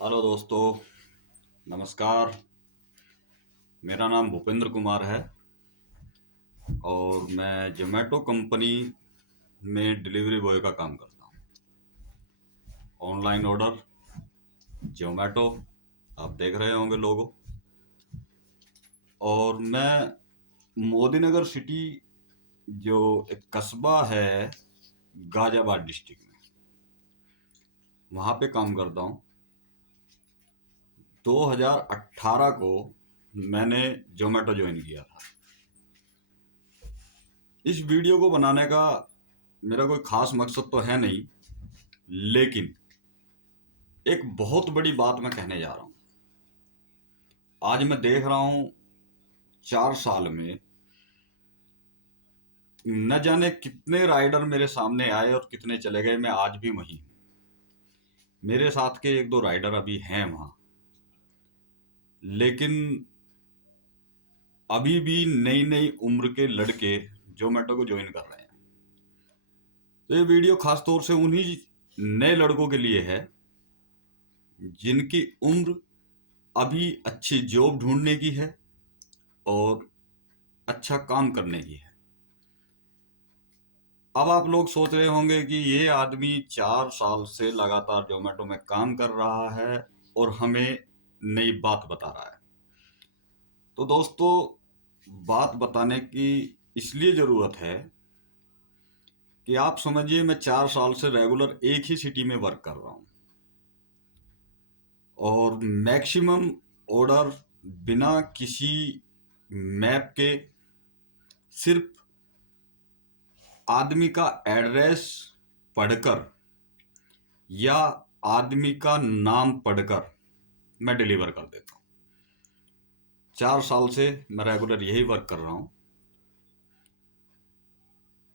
Hello दोस्तों, नमस्कार। मेरा नाम भूपेंद्र कुमार है और मैं जोमेटो कंपनी में डिलीवरी बॉय का काम करता हूँ। ऑनलाइन ऑर्डर जोमेटो, आप देख रहे होंगे लोगो। और मैं मोदी नगर सिटी, जो एक कस्बा है गाजियाबाद डिस्ट्रिक्ट में, वहाँ पे काम करता हूँ। 2018 को मैंने जोमेटो ज्वाइन किया था। इस वीडियो को बनाने का मेरा कोई खास मकसद तो है नहीं, लेकिन एक बहुत बड़ी बात मैं कहने जा रहा हूँ। आज मैं देख रहा हूँ 4 साल में न जाने कितने राइडर मेरे सामने आए और कितने चले गए। मैं आज भी वहीं हूँ। मेरे साथ के एक दो राइडर अभी हैं वहाँ, लेकिन अभी भी नई नई उम्र के लड़के जोमेटो को ज्वाइन कर रहे हैं। तो ये वीडियो खास तौर से उन्हीं नए लड़कों के लिए है जिनकी उम्र अभी अच्छी जॉब ढूंढने की है और अच्छा काम करने की है। अब आप लोग सोच रहे होंगे कि ये आदमी 4 साल से लगातार जोमेटो में काम कर रहा है और हमें नई बात बता रहा है। तो दोस्तों, बात बताने की इसलिए ज़रूरत है कि आप समझिए, मैं 4 साल से रेगुलर एक ही सिटी में वर्क कर रहा हूँ और मैक्सिमम ऑर्डर बिना किसी मैप के, सिर्फ आदमी का एड्रेस पढ़कर या आदमी का नाम पढ़कर मैं डिलीवर कर देता हूँ। 4 साल से मैं रेगुलर यही वर्क कर रहा हूँ।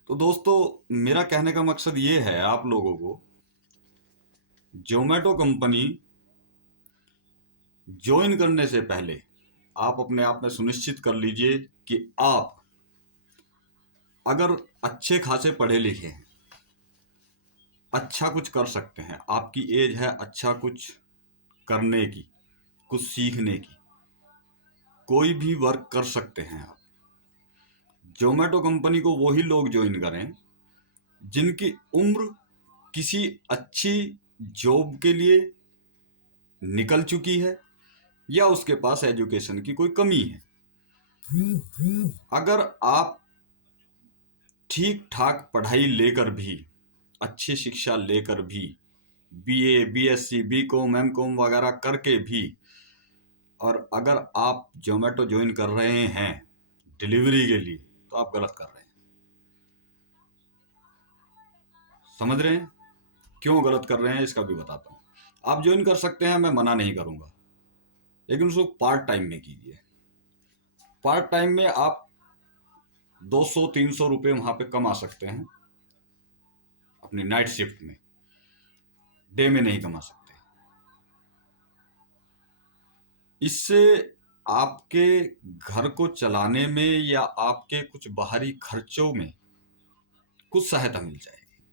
तो दोस्तों, मेरा कहने का मकसद ये है आप लोगों को, जोमेटो कंपनी ज्वाइन करने से पहले आप अपने आप में सुनिश्चित कर लीजिए कि आप अगर अच्छे खासे पढ़े लिखे हैं, अच्छा कुछ कर सकते हैं, आपकी एज है अच्छा कुछ करने की, कुछ सीखने की, कोई भी वर्क कर सकते हैं आप। जोमेटो कंपनी को वही लोग ज्वाइन करें जिनकी उम्र किसी अच्छी जॉब के लिए निकल चुकी है या उसके पास एजुकेशन की कोई कमी है। अगर आप ठीक ठाक पढ़ाई लेकर भी, अच्छी शिक्षा लेकर भी, बीए, बीएससी, बीकॉम, एमकॉम वगैरह करके भी, और अगर आप जोमेटो ज्वाइन कर रहे हैं डिलीवरी के लिए, तो आप गलत कर रहे हैं। समझ रहे हैं क्यों गलत कर रहे हैं, इसका भी बताता हूँ। आप ज्वाइन कर सकते हैं, मैं मना नहीं करूंगा, लेकिन उसको पार्ट टाइम में कीजिए। पार्ट टाइम में आप 200-300 रुपये वहां पे कमा सकते हैं अपनी नाइट शिफ्ट में। डे में नहीं कमा सकते। इससे आपके घर को चलाने में या आपके कुछ बाहरी खर्चों में कुछ सहायता मिल जाएगी।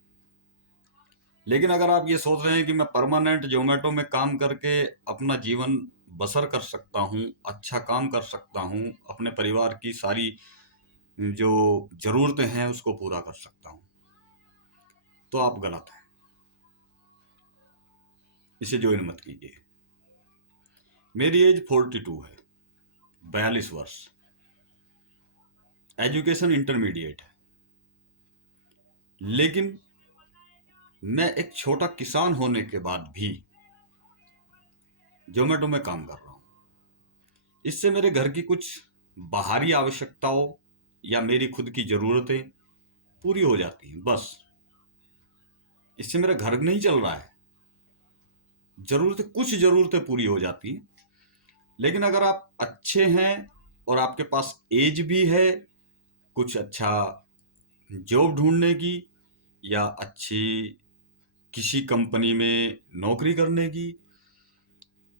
लेकिन अगर आप ये सोच रहे हैं कि मैं परमानेंट जोमेटो में काम करके अपना जीवन बसर कर सकता हूँ, अच्छा काम कर सकता हूँ, अपने परिवार की सारी जो ज़रूरतें हैं उसको पूरा कर सकता हूँ, तो आप गलत हैं। इसे ज्वाइन मत कीजिए। मेरी एज 42 है, 42 वर्ष। एजुकेशन इंटरमीडिएट है, लेकिन मैं एक छोटा किसान होने के बाद भी जोमेटो में काम कर रहा हूँ। इससे मेरे घर की कुछ बाहरी आवश्यकताओं या मेरी खुद की ज़रूरतें पूरी हो जाती हैं, बस। इससे मेरा घर नहीं चल रहा है, ज़रूरतें, कुछ ज़रूरतें पूरी हो जाती हैं। लेकिन अगर आप अच्छे हैं और आपके पास एज भी है कुछ अच्छा जॉब ढूंढने की या अच्छी किसी कंपनी में नौकरी करने की,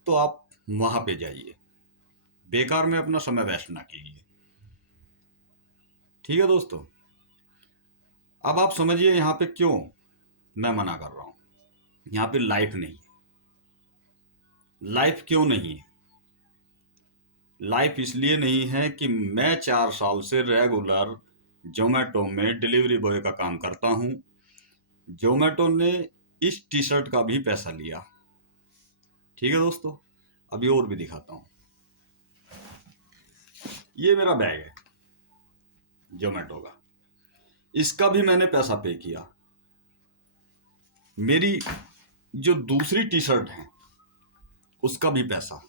तो आप वहां पे जाइए। बेकार में अपना समय वेस्ट ना कीजिए। ठीक है दोस्तों, अब आप समझिए यहाँ पे क्यों मैं मना कर रहा हूँ। यहाँ पे लाइफ नहीं है। लाइफ क्यों नहीं है? लाइफ इसलिए नहीं है कि मैं 4 साल से रेगुलर जोमेटो में डिलीवरी बॉय का काम करता हूँ। जोमेटो ने इस टी शर्ट का भी पैसा लिया। ठीक है दोस्तों, अभी और भी दिखाता हूँ। ये मेरा बैग है जोमेटो का, इसका भी मैंने पैसा पे किया। मेरी जो दूसरी टी शर्ट है उसका भी पैसा,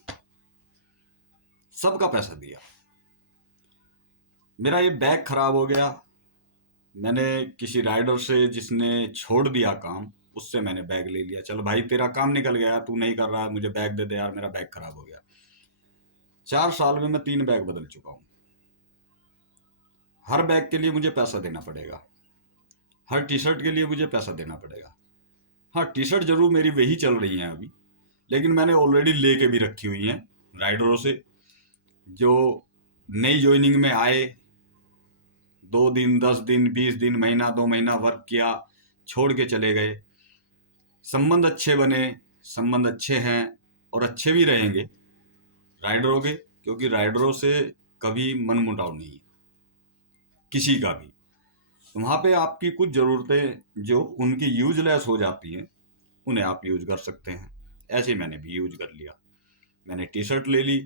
सबका पैसा दिया। मेरा ये बैग खराब हो गया, मैंने किसी राइडर से जिसने छोड़ दिया काम, उससे मैंने बैग ले लिया। चलो भाई तेरा काम निकल गया, तू नहीं कर रहा, मुझे बैग दे दे यार, मेरा बैग खराब हो गया। 4 साल में मैं 3 बैग बदल चुका हूँ। हर बैग के लिए मुझे पैसा देना पड़ेगा, हर टी शर्ट के लिए मुझे पैसा देना पड़ेगा। हाँ, टी शर्ट जरूर मेरी वही चल रही हैं अभी, लेकिन मैंने ऑलरेडी लेके भी रखी हुई हैं राइडरों से, जो नई ज्वाइनिंग में आए, 2 दिन 10 दिन 20 दिन महीना 2 महीना वर्क किया, छोड़ के चले गए। संबंध अच्छे बने, संबंध अच्छे हैं और अच्छे भी रहेंगे राइडरों के, क्योंकि राइडरों से कभी मनमुटाव नहीं है किसी का भी। तो वहाँ पे आपकी कुछ ज़रूरतें जो उनकी यूजलेस हो जाती हैं उन्हें आप यूज कर सकते हैं। ऐसे ही मैंने भी यूज कर लिया। मैंने टी शर्ट ले ली,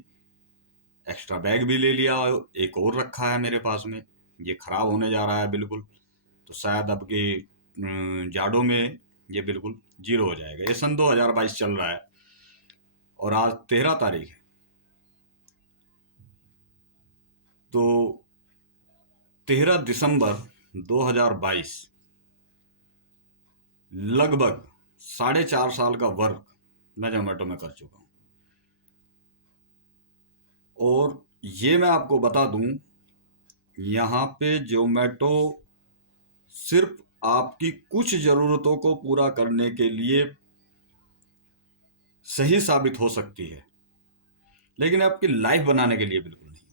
एक्स्ट्रा बैग भी ले लिया, एक और रखा है मेरे पास में। ये खराब होने जा रहा है बिल्कुल, तो शायद अब के जाड़ों में ये बिल्कुल जीरो हो जाएगा। ये सन 2022 चल रहा है और आज 13 तारीख है, तो 13 दिसंबर 2022, लगभग 4.5 साल का वर्क मैं जोमेटो में कर चुका हूँ। और ये मैं आपको बता दूं, यहाँ पे जोमेटो सिर्फ आपकी कुछ ज़रूरतों को पूरा करने के लिए सही साबित हो सकती है, लेकिन आपकी लाइफ बनाने के लिए बिल्कुल नहीं।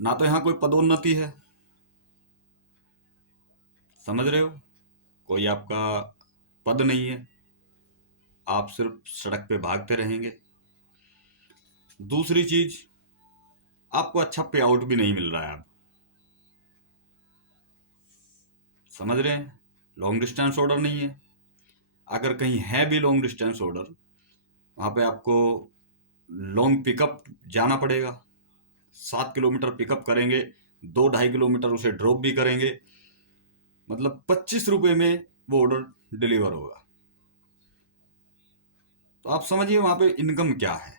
ना तो यहाँ कोई पदोन्नति है, समझ रहे हो, कोई आपका पद नहीं है, आप सिर्फ सड़क पे भागते रहेंगे। दूसरी चीज, आपको अच्छा पे आउट भी नहीं मिल रहा है। आप समझ रहे हैं, लॉन्ग डिस्टेंस ऑर्डर नहीं है। अगर कहीं है भी लॉन्ग डिस्टेंस ऑर्डर, वहाँ पे आपको लॉन्ग पिकअप जाना पड़ेगा। 7 किलोमीटर पिकअप करेंगे, 2-2.5 किलोमीटर उसे ड्रॉप भी करेंगे, मतलब 25 रुपये में वो ऑर्डर डिलीवर होगा। तो आप समझिए वहाँ पे इनकम क्या है।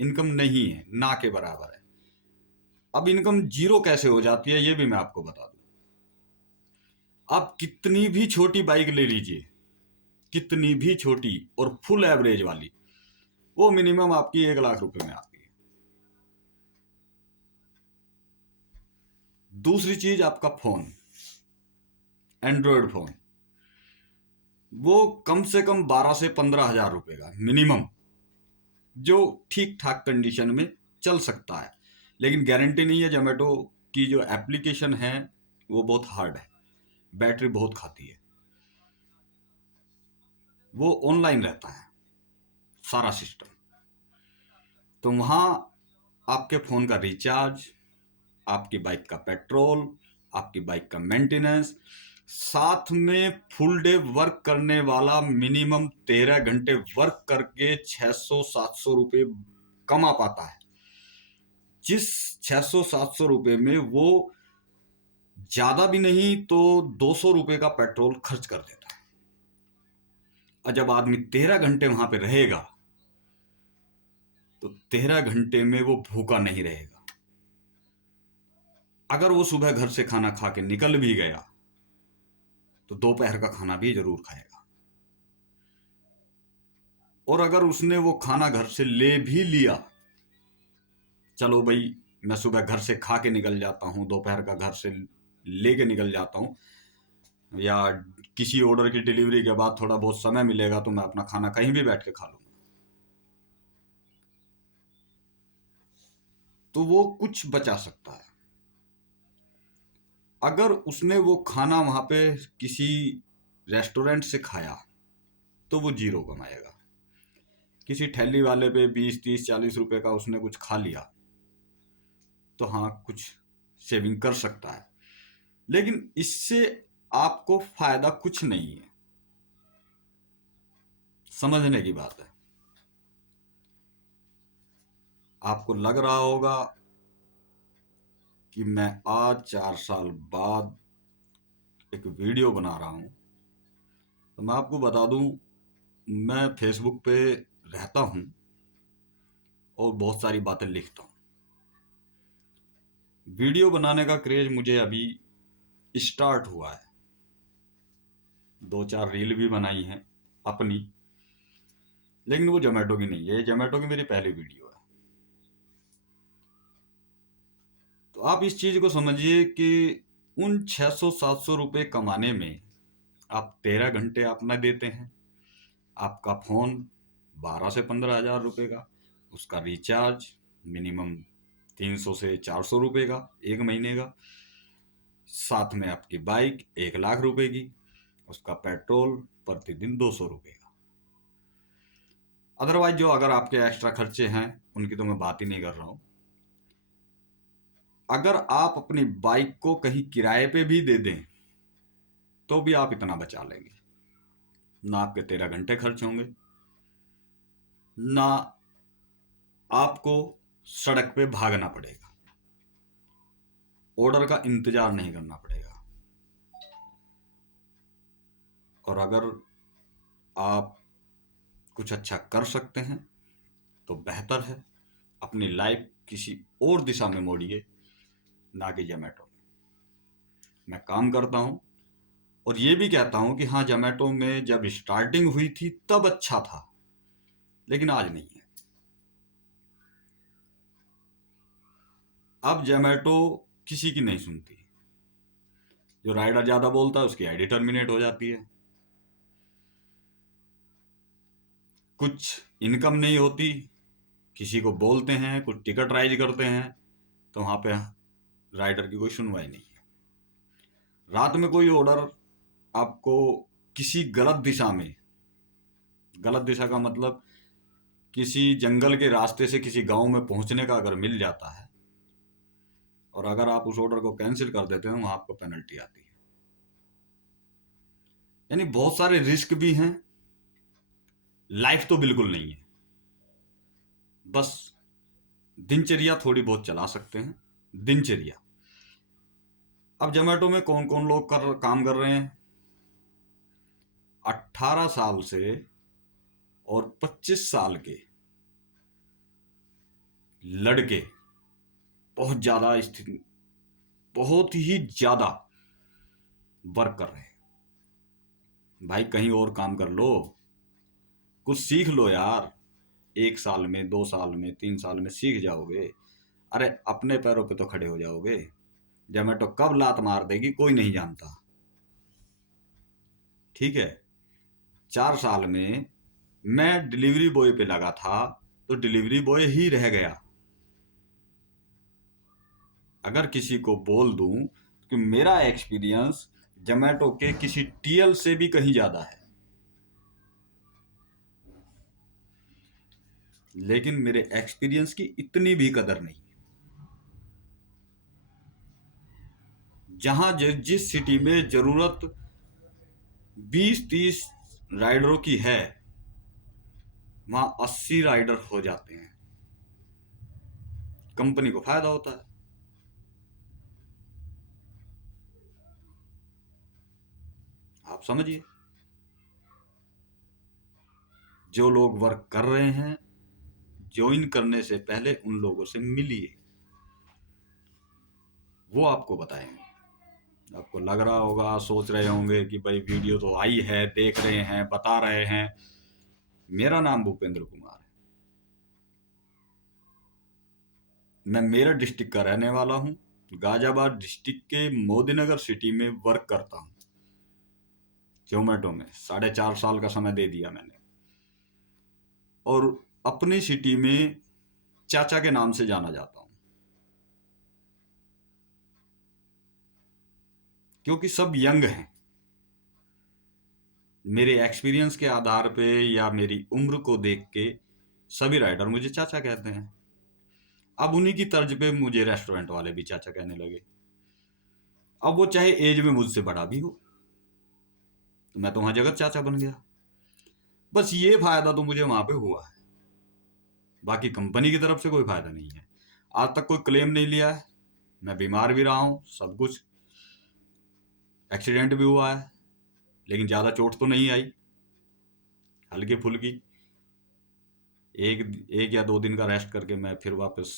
इनकम नहीं है, ना के बराबर है। अब इनकम जीरो कैसे हो जाती है ये भी मैं आपको बता दूं। आप कितनी भी छोटी बाइक ले लीजिए, कितनी भी छोटी और फुल एवरेज वाली, वो मिनिमम आपकी 1 लाख रुपए में आती है। दूसरी चीज, आपका फोन, एंड्रॉयड फोन, वो कम से कम 12 से 15 हजार रुपए का मिनिमम, जो ठीक ठाक कंडीशन में चल सकता है। लेकिन गारंटी नहीं है। जोमेटो की जो एप्लीकेशन है वो बहुत हार्ड है, बैटरी बहुत खाती है, वो ऑनलाइन रहता है सारा सिस्टम। तो वहाँ आपके फ़ोन का रिचार्ज, आपकी बाइक का पेट्रोल, आपकी बाइक का मेंटेनेंस, साथ में फुल डे वर्क करने वाला मिनिमम 13 घंटे वर्क करके 600-700 रुपये कमा पाता है, जिस 600-700 रुपये में वो ज़्यादा भी नहीं तो 200 रुपये का पेट्रोल खर्च कर देता है। और जब आदमी 13 घंटे वहां पे रहेगा तो 13 घंटे में वो भूखा नहीं रहेगा। अगर वो सुबह घर से खाना खा के निकल भी गया तो दोपहर का खाना भी जरूर खाएगा। और अगर उसने वो खाना घर से ले भी लिया, चलो भाई मैं सुबह घर से खा के निकल जाता हूँ, दोपहर का घर से ले के निकल जाता हूँ, या किसी ऑर्डर की डिलीवरी के बाद थोड़ा बहुत समय मिलेगा तो मैं अपना खाना कहीं भी बैठ के खा लूंगा, तो वो कुछ बचा सकता है। अगर उसने वो खाना वहां पे किसी रेस्टोरेंट से खाया तो वो जीरो कमाएगा। किसी ठेली वाले पे 20, 30, 40 रुपए का उसने कुछ खा लिया तो हाँ, कुछ सेविंग कर सकता है, लेकिन इससे आपको फायदा कुछ नहीं है। समझने की बात है। आपको लग रहा होगा कि मैं आज 4 साल बाद एक वीडियो बना रहा हूं, तो मैं आपको बता दूं, मैं फेसबुक पे रहता हूं और बहुत सारी बातें लिखता हूं। वीडियो बनाने का क्रेज मुझे अभी स्टार्ट हुआ है। 2-4 रील भी बनाई हैं अपनी, लेकिन वो जोमेटो की नहीं है। जोमेटो की मेरी पहली वीडियो है। तो आप इस चीज को समझिए कि उन 600-700 रुपए कमाने में आप 13 घंटे अपना देते हैं। आपका फोन 12 से 15 हज़ार रुपए का, उसका रिचार्ज मिनिमम 300 से 400 रुपए का एक महीने का, साथ में आपकी बाइक 1 लाख रुपए की, उसका पेट्रोल प्रतिदिन 200 रुपए का। अदरवाइज जो अगर आपके एक्स्ट्रा खर्चे हैं उनकी तो मैं बात ही नहीं कर रहा हूं। अगर आप अपनी बाइक को कहीं किराए पे भी दे दें तो भी आप इतना बचा लेंगे। ना आपके 13 घंटे खर्च होंगे, ना आपको सड़क पे भागना पड़ेगा, ऑर्डर का इंतजार नहीं करना पड़ेगा। और अगर आप कुछ अच्छा कर सकते हैं तो बेहतर है, अपनी लाइफ किसी और दिशा में मोड़िए, ना कि जोमेटो में। मैं काम करता हूं और ये भी कहता हूं कि हाँ, जोमेटो में जब स्टार्टिंग हुई थी तब अच्छा था, लेकिन आज नहीं है। अब जोमेटो किसी की नहीं सुनती। जो राइडर ज्यादा बोलता है उसकी आईडी टर्मिनेट हो जाती है। कुछ इनकम नहीं होती, किसी को बोलते हैं, कुछ टिकट राइज करते हैं, तो वहां पे राइडर की कोई सुनवाई नहीं है। रात में कोई ऑर्डर आपको किसी गलत दिशा में, गलत दिशा का मतलब किसी जंगल के रास्ते से किसी गांव में पहुंचने का अगर मिल जाता है और अगर आप उस ऑर्डर को कैंसिल कर देते हैं, वहां आपको पेनल्टी आती है। यानी बहुत सारे रिस्क भी हैं। लाइफ तो बिल्कुल नहीं है, बस दिनचर्या थोड़ी बहुत चला सकते हैं, दिनचर्या। अब जोमेटो में कौन कौन लोग काम कर रहे हैं? 18 साल से और 25 साल के लड़के बहुत ज्यादा स्थिति, बहुत ही ज्यादा वर्क कर रहे हैं। भाई कहीं और काम कर लो, कुछ सीख लो यार। 1 साल में, 2 साल में, 3 साल में सीख जाओगे। अरे अपने पैरों पे तो खड़े हो जाओगे। जोमेटो कब लात मार देगी कोई नहीं जानता। ठीक है। 4 साल में मैं डिलीवरी बॉय पे लगा था तो डिलीवरी बॉय ही रह गया। अगर किसी को बोल दूं कि मेरा एक्सपीरियंस जोमेटो के किसी टीएल से भी कहीं ज्यादा है, लेकिन मेरे एक्सपीरियंस की इतनी भी कदर नहीं। जहां जिस सिटी में जरूरत 20-30 राइडरों की है, वहां 80 राइडर हो जाते हैं। कंपनी को फायदा होता है। आप समझिए। जो लोग वर्क कर रहे हैं, ज्वाइन करने से पहले उन लोगों से मिलिए, वो आपको बताएंगे। आपको लग रहा होगा, सोच रहे होंगे कि भाई वीडियो तो आई है, देख रहे हैं, बता रहे हैं। मेरा नाम भूपेंद्र कुमार है। मैं मेरठ डिस्ट्रिक्ट का रहने वाला हूं। गाजियाबाद डिस्ट्रिक्ट के मोदीनगर सिटी में वर्क करता हूं। जोमेटो में 4.5 साल का समय दे दिया मैंने। और अपनी सिटी में चाचा के नाम से जाना जाता हूं, क्योंकि सब यंग हैं। मेरे एक्सपीरियंस के आधार पे या मेरी उम्र को देख के सभी राइडर मुझे चाचा कहते हैं। अब उन्हीं की तर्ज पे मुझे रेस्टोरेंट वाले भी चाचा कहने लगे। अब वो चाहे एज में मुझसे बड़ा भी हो, तो मैं तो वहां जगत चाचा बन गया। बस ये फायदा तो मुझे वहां पे हुआ है, बाकी कंपनी की तरफ से कोई फायदा नहीं है। आज तक कोई क्लेम नहीं लिया है। मैं बीमार भी रहा हूँ, सब कुछ, एक्सीडेंट भी हुआ है, लेकिन ज्यादा चोट तो नहीं आई, हल्की फुल्की। एक एक या 2 दिन का रेस्ट करके मैं फिर वापस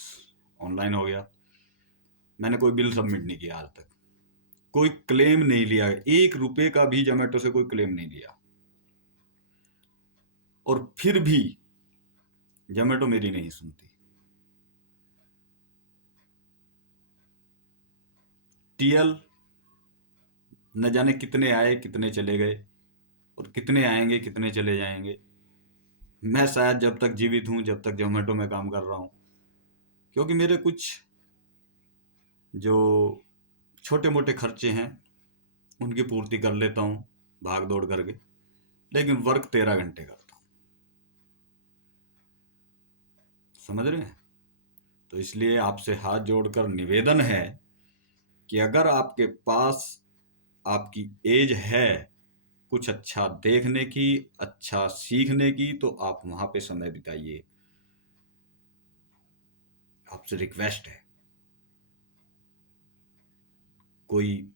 ऑनलाइन हो गया। मैंने कोई बिल सबमिट नहीं किया आज तक, कोई क्लेम नहीं लिया, 1 रुपए का भी जोमेटो से कोई क्लेम नहीं लिया। और फिर भी जोमेटो मेरी नहीं सुनती। टीएल न जाने कितने आए कितने चले गए, और कितने आएंगे कितने चले जाएंगे। मैं शायद जब तक जीवित हूं, जब तक जोमेटो में काम कर रहा हूं, क्योंकि मेरे कुछ जो छोटे मोटे खर्चे हैं उनकी पूर्ति कर लेता हूं भाग दौड़ करके, लेकिन वर्क 13 घंटे करता हूं। समझ रहे हैं? तो इसलिए आपसे हाथ जोड़कर निवेदन है कि अगर आपके पास आपकी एज है कुछ अच्छा देखने की, अच्छा सीखने की, तो आप वहां पे समय बिताइए। आपसे रिक्वेस्ट है, कोई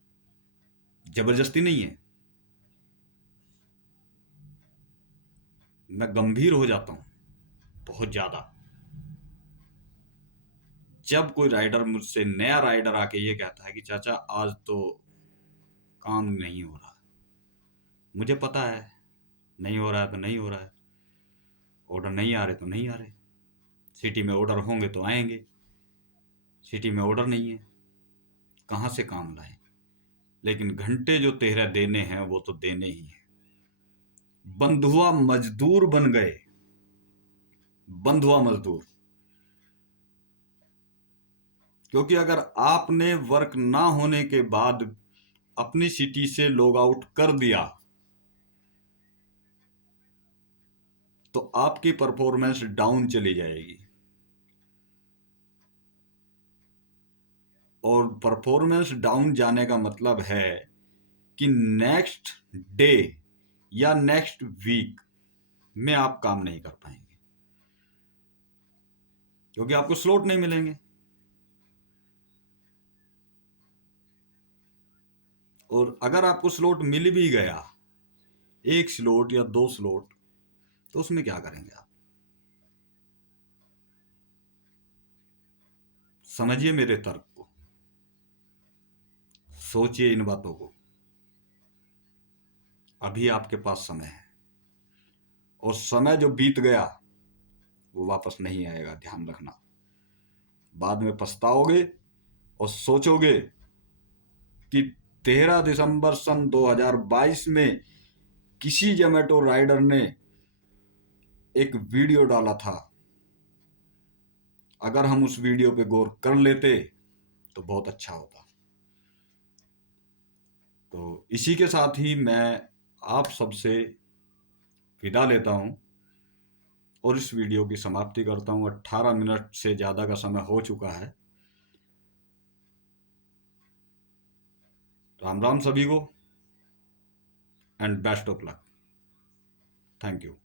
जबरदस्ती नहीं है। मैं गंभीर हो जाता हूं बहुत ज्यादा जब कोई राइडर मुझसे, नया राइडर आके ये कहता है कि चाचा आज तो काम नहीं हो रहा। मुझे पता है नहीं हो रहा है तो नहीं हो रहा है, ऑर्डर नहीं आ रहे तो नहीं आ रहे। सिटी में ऑर्डर होंगे तो आएंगे, सिटी में ऑर्डर नहीं है, कहाँ से काम लाएं। लेकिन घंटे जो 13 देने हैं वो तो देने ही हैं। बंधुआ मजदूर बन गए, बंधुआ मजदूर। क्योंकि अगर आपने वर्क ना होने के बाद अपनी सिटी से लॉग आउट कर दिया तो आपकी परफॉर्मेंस डाउन चली जाएगी। और परफॉर्मेंस डाउन जाने का मतलब है कि नेक्स्ट डे या नेक्स्ट वीक में आप काम नहीं कर पाएंगे, क्योंकि आपको स्लॉट नहीं मिलेंगे। और अगर आपको स्लॉट मिल भी गया, 1 स्लॉट या 2 स्लॉट, तो उसमें क्या करेंगे आप? समझिए मेरे तर्क को, सोचिए इन बातों को। अभी आपके पास समय है, और समय जो बीत गया वो वापस नहीं आएगा, ध्यान रखना। बाद में पछताओगे और सोचोगे कि 13 दिसंबर सन 2022 में किसी जोमेटो राइडर ने एक वीडियो डाला था। अगर हम उस वीडियो पे गौर कर लेते तो बहुत अच्छा होता। तो इसी के साथ ही मैं आप सबसे विदा लेता हूं और इस वीडियो की समाप्ति करता हूं। 18 मिनट से ज़्यादा का समय हो चुका है। राम राम सभी को, and best of luck. Thank you.